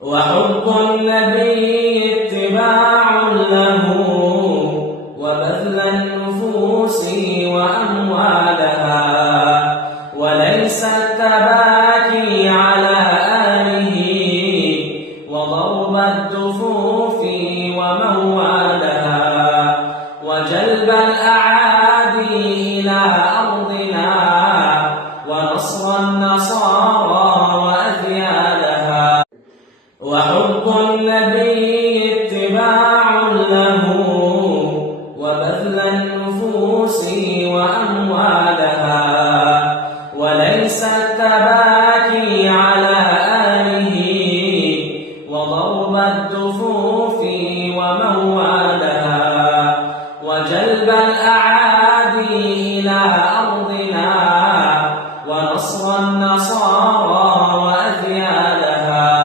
وحب النبي اتباع له وبذل النفوس وأموالها، وليس التباكي على آله وضرب الدفوف وموالها، وجلب الأعادي إلى أرضنا ونصر النصارى وأذيالها. وحب النبي اتباع له وبذل النفوس وأموالها، وليس التباكي على آله وضرب الدفوف